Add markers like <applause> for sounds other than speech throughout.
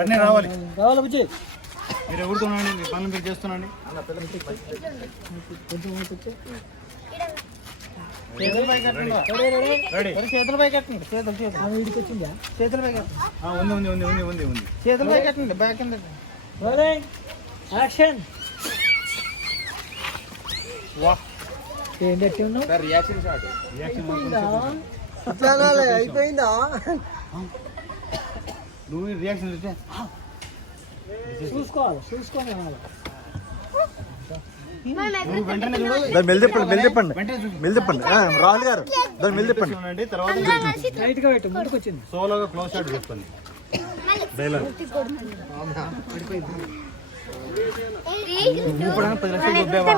అన్నీ రావాలి. రావాలి బుజ్జి మీరు ఎగురుతున్నాండి మీ పనులు మీరు చేస్తున్నాండి. కొంచెం వచ్చి చేతులు పైకి ఎత్తండి. Ready ready. రెడీ చేతుల పైకి ఎట్టండి చేతులు చేతులు. ఆమె వీడికి వచ్చిందా? చేతుల పైకి ఎట్టండి ఆ, ఉంది ఉంది ఉంది ఉంది ఉంది ఉంది. చేతుల పైకి ఎట్టండి బ్యాక్ కింద రోలింగ్ యాక్షన్. వా. ఏంటి ఎట్టి ఉన్నావు రియాక్షన్ షాట్ రియాక్షన్ అయిపోయిందా? నువ్వు రియాక్షన్ ఇస్తే చూసుకోవాలి చూసుకొని రావాలి. నువ్వు వెంటనే చూడు దాన్ని మెల్లి చెప్పండి మెల్లి చెప్పండి వెంటనే చూడు మెల్లి చెప్పండి ఆ, రాహుల్ గారు దాన్ని మెల్లి చూడండి తర్వాత టైట్గా పెట్టు ముందుకు వచ్చింది. సోలోగా క్లోజ్ షాట్ చెప్పండి డైలాగ్.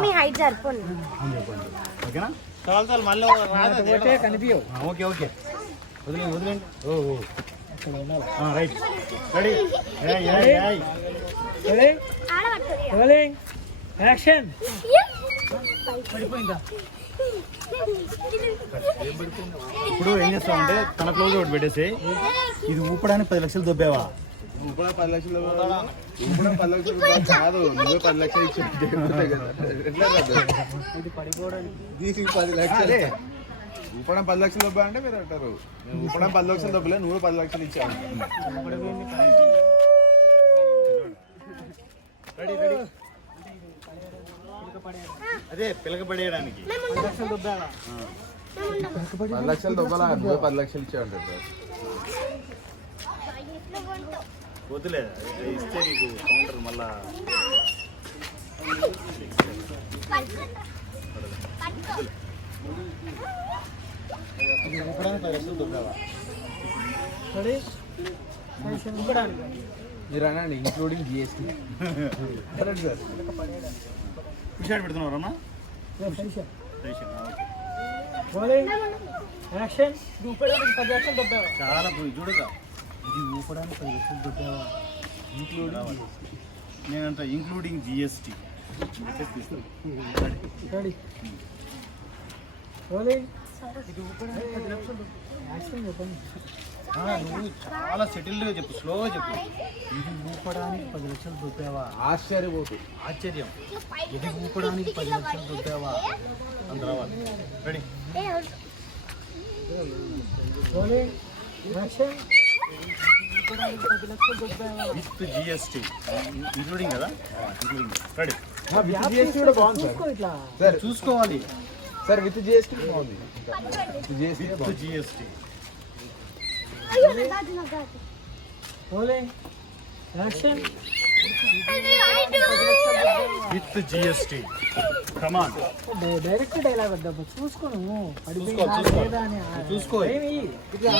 మీ హైట్ సరిపోను. ఓకేనా? చాలు చాలు మళ్ళీ రాదు పోతే కనిపించవు ఆ, ఓకే ఓకే. వదిలేండి వదిలేండి ఓ ఓ. అక్కడ ఉండాలి? ఆ, రైట్. రెడీ ఏయ్, ఏయ్, ఏయ్. రెడీ యాక్షన్ పడిపోయిందా ఇప్పుడు ఏం చేస్తామంటే తన క్లోజ్ ఒకటి పెట్టేసి ఇది ఊపడానికి పది లక్షలు దొబ్బేవా? ఇప్పుడు పది లక్షలు ఇప్పుడు పది లక్షలు కాదు నువ్వే పది లక్షలు ఇచ్చి రాదు? <laughs> దీనికి పది లక్షలు. ఊపడం పది లక్షలు దొబ్బా అంటే మీరు అంటారు. నేను ఊపడం పది లక్షలు దొబ్బలే నువ్వు పది లక్షలు రెడీ అదే పిలక పడేయడానికి పది లక్షలు దొబ్బలా నువ్వే పది లక్షలు ఇచ్చావు అంటారు వదిలే ఇస్తే నీకు కౌంటర్ మళ్ళా. మీరు అనండి ఇంక్లూడింగ్ జిఎస్టీ సార్ పుషాట్ పెడుతున్నారమ్మా యాక్షన్ దూపడానికి పది లక్షలు దొబ్బావా చాలా చూడగా ఇది ఊపడానికి పది లక్షలు దొబ్బేవా ఇంక్లూడింగ్ నేనంట ఇంక్లూడింగ్ జిఎస్టీ రెడీ రోలింగ్ ఇది ఊపడానికి పది లక్షలు దొబ్బ- యాక్షన్ చెప్పండి నువ్వు చాలా సెటిల్డ్గా చెప్పు స్లోగా చెప్పు. ఇది ఊపడానికి పది లక్షలు దొబ్బేవా ఆశ్చర్యపోతు. ఆశ్చర్యం. ఇది ఊపడానికి పది లక్షలు దొబ్బేవా అంత రావాలి. రెడీ విత్ జిఎస్టీ ఇంక్లూడింగ్ కదా? ఇంక్లూడింగ్ రెడీ చూసుకోవాలి. సార్ విత్ జిఎస్టీ బాగుంది. With GST with GST rolling action. With GST come on direct dialogue వద్దా చూసుకోను. చూసుకో, చూసుకో. ఇట్లా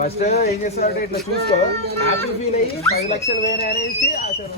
ఫస్ట్ ఏం చేస్తారంటే ఇట్లా చూసుకో. హ్యాపీ ఫీల్ అయ్యి పది లక్షలు వేరే అనేసి ఆ సార్